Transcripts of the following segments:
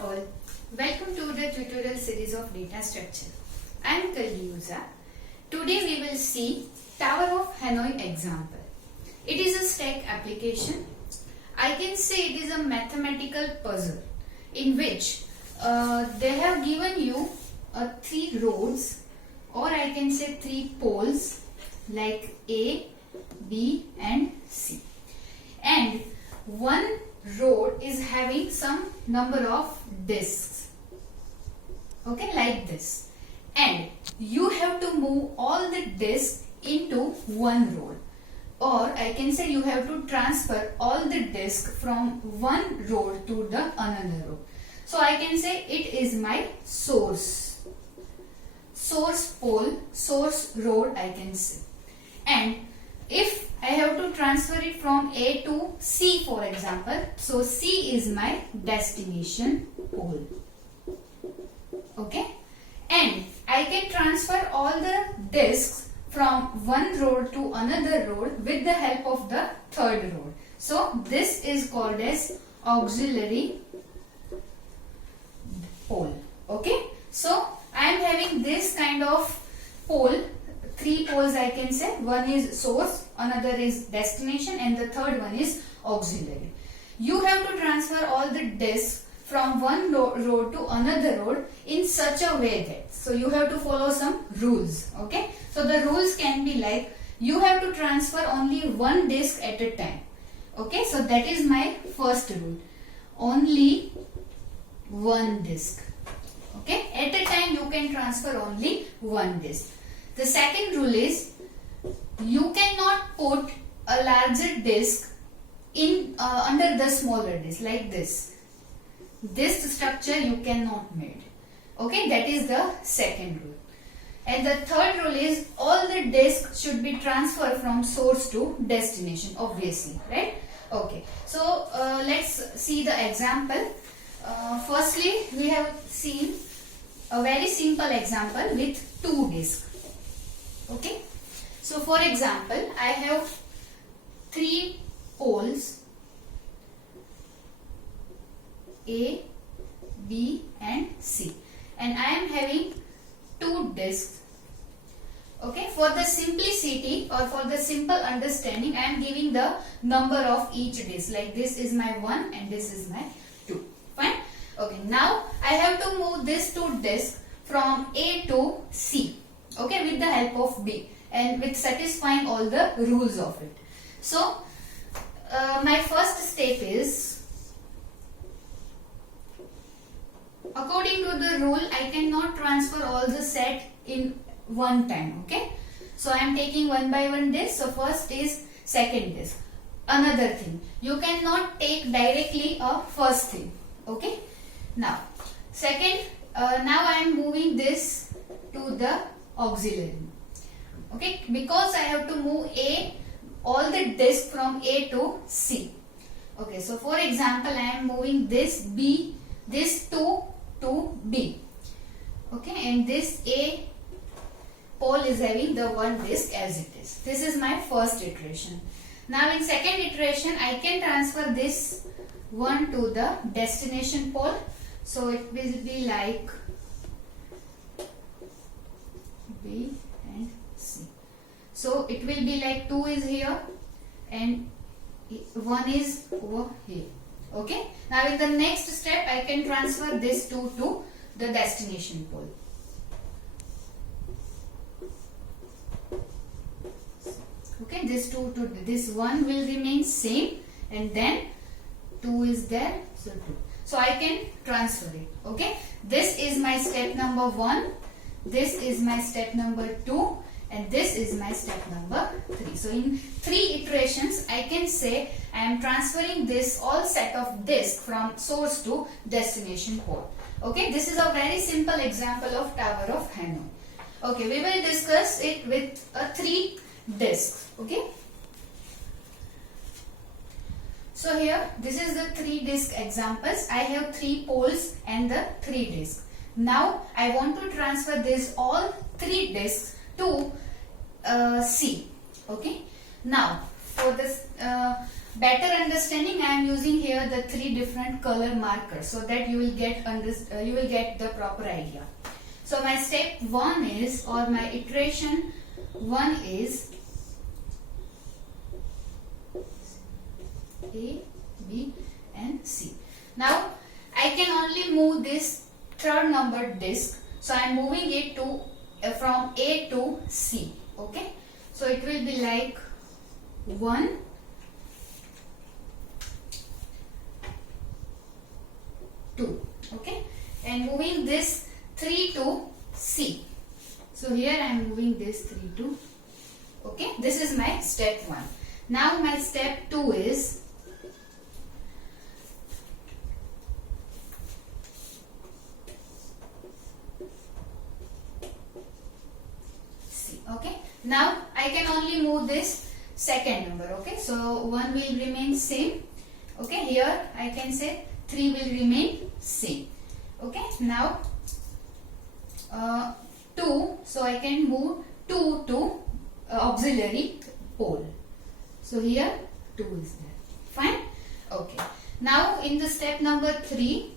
all, welcome to the tutorial series of data structure. I am Kalgi Oza. Today we will see Tower of Hanoi example. It is a stack application. I can say it is a mathematical puzzle in which they have given you 3 roads, or I can say 3 poles like A, B and C, and one road is having some number of discs, okay, like this, and you have to move all the discs into one road, or I can say you have to transfer all the discs from one road to the another road. So I can say it is my source pole, source road I can say. And if I have to transfer it from A to C, for example, so C is my destination pole, okay, and I can transfer all the discs from one road to another road with the help of the third road. So this is called as auxiliary pole, okay. So I am having this kind of pole, 3 poles I can say. One is source, another is destination, and the third one is auxiliary. You have to transfer all the discs from one road to another road in such a way that, so you have to follow some rules, okay. So the rules can be like, you have to transfer only one disc at a time, okay. So that is my first rule, only one disc, okay. At a time you can transfer only one disc. The second rule is, you cannot put a larger disc in under the smaller disc like this. This structure you cannot make, okay. That is the second rule. And the third rule is, all the discs should be transferred from source to destination, obviously, right? Okay. So let's see the example. Firstly, we have seen a very simple example with 2 discs. Okay, so for example, I have 3 poles A, B and C, and I am having 2 discs. Okay, for the simplicity or for the simple understanding, I am giving the number of each disc, like this is my 1 and this is my 2. Fine. Okay, now I have to move this 2 discs from A to C, okay, with the help of B and with satisfying all the rules of it. So my first step is, according to the rule, I cannot transfer all the set in one time, okay. So I am taking one by one disc. So first is second disc. Another thing, you cannot take directly a first thing, okay. Now second, now I am moving this to the auxiliary, okay, because I have to move all the discs from A to C, okay. So for example, I am moving this B, this 2 to B, okay, and this A pole is having the 1 disc as it is. This is my first iteration. Now in second iteration, I can transfer this one to the destination pole. So it will be like B and C. So it will be like 2 is here and 1 is over here, okay. Now in the next step, I can transfer this 2 to the destination pole. Okay, this 2 to this 1 will remain same, and then 2 is there, so 2. So I can transfer it, okay. This is my step number 1, this is my step number 2, and this is my step number 3. So in 3 iterations, I can say I am transferring this all set of discs from source to destination pole, okay. This is a very simple example of Tower of Hanoi. Okay, we will discuss it with 3 discs, okay. So here, this is the 3 disc examples. I have 3 poles and the 3 discs. Now I want to transfer this all 3 discs to C, okay. Now for this better understanding, I am using here the 3 different color markers so that you will get the proper idea. So my step 1 is, or my iteration 1 is A, B and C. Now I can only move this third number disk, so I am moving it to from A to C. Okay, so it will be like 1, 2. Okay, and moving this 3 to C. So here I am moving this 3 to. Okay, this is my step 1. Now my step 2 is C. Okay, now I can only move this second number. Okay, so 1 will remain same. Okay, here I can say 3 will remain same. Okay, now 2, so I can move 2 to auxiliary pole. So here 2 is there. Fine. Okay, now in the step number 3,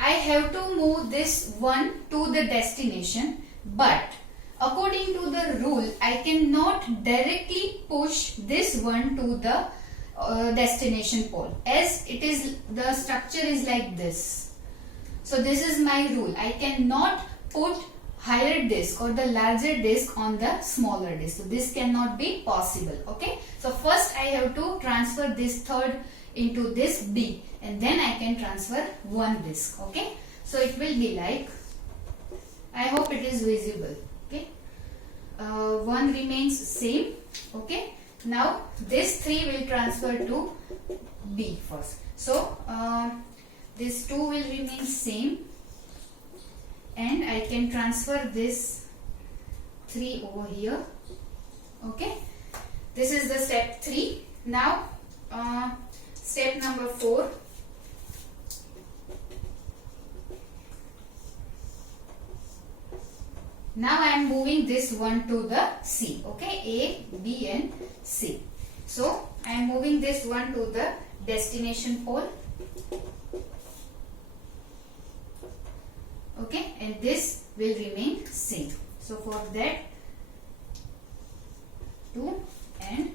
I have to move this 1 to the destination, but according to the rule I cannot directly push this 1 to the destination pole, as it is, the structure is like this. So this is my rule. I cannot put higher disk or the larger disk on the smaller disk. So this cannot be possible. Okay, so first I have to transfer this third into this B, and then I can transfer one disk. Okay, so it will be like, I hope it is visible. Okay, 1 remains same. Okay, now this 3 will transfer to B first. So this 2 will remain same, and I can transfer this 3 over here. Okay, this is the step 3. Now step number 4. Now I am moving this 1 to the C. Okay, A, B and C. So I am moving this 1 to the destination pole. Okay, and this will remain same. So for that 2, and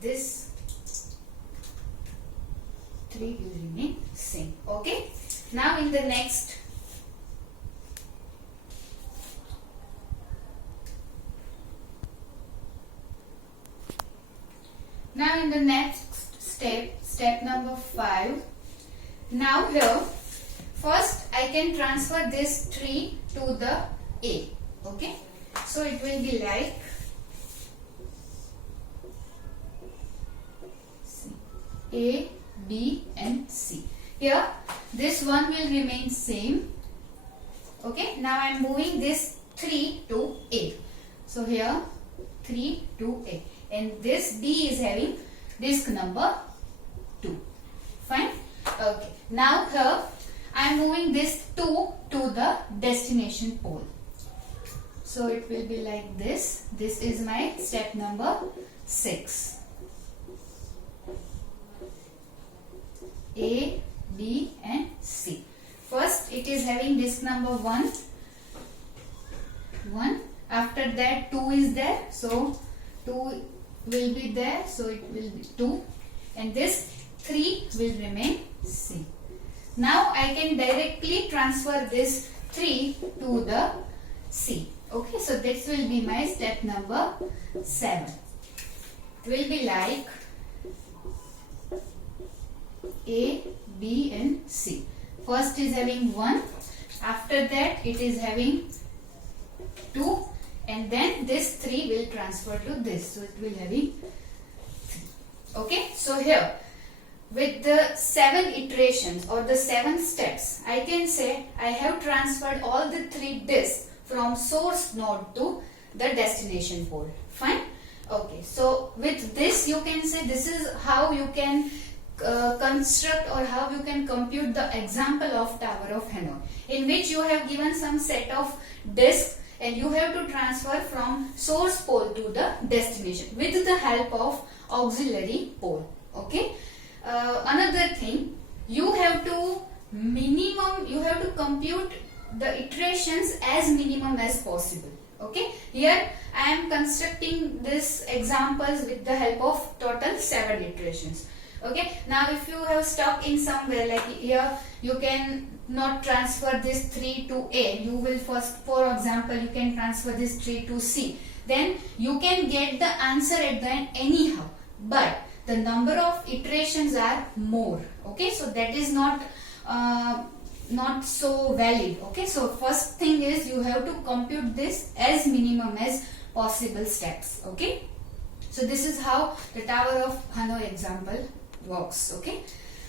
this 3 will remain same. Okay, now in the next step number 5. Now here first I can transfer this 3 to the A. Okay, so it will be like A, B and C. Here this 1 will remain same. Okay, now I am moving this 3 to A. So here 3 to A, and this B is having disk number 2. Fine. Okay, now here I am moving this 2 to the destination pole. So it will be like this. This is my step number 6. A, B and C. First it is having disk number 1. After that 2 is there. So 2 will be there. So it will be 2. And this 3 will remain C. Now I can directly transfer this 3 to the C. Okay, so this will be my step number 7. It will be like A, B and C. First is having 1. After that it is having 2. And then this 3 will transfer to this. So it will having 3. Okay, so here with the 7 iterations or the 7 steps, I can say I have transferred all the 3 disks from source node to the destination pole. Fine. Okay, so with this you can say this is how you can construct or how you can compute the example of Tower of Hanoi, in which you have given some set of disks and you have to transfer from source pole to the destination with the help of auxiliary pole. Okay. Another thing, you have to compute the iterations as minimum as possible. Okay, here I am constructing this examples with the help of total 7 iterations. Okay, now if you have stuck in somewhere, like here you can not transfer this 3 to A, you will first, for example, you can transfer this 3 to C, then you can get the answer at the end anyhow, but the number of iterations are more. Okay, so that is not so valid. Okay, so first thing is you have to compute this as minimum as possible steps. Okay, so this is how the Tower of Hanoi example works. Okay,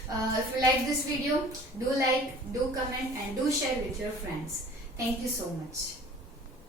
if you like this video, do like, do comment and do share with your friends. Thank you so much.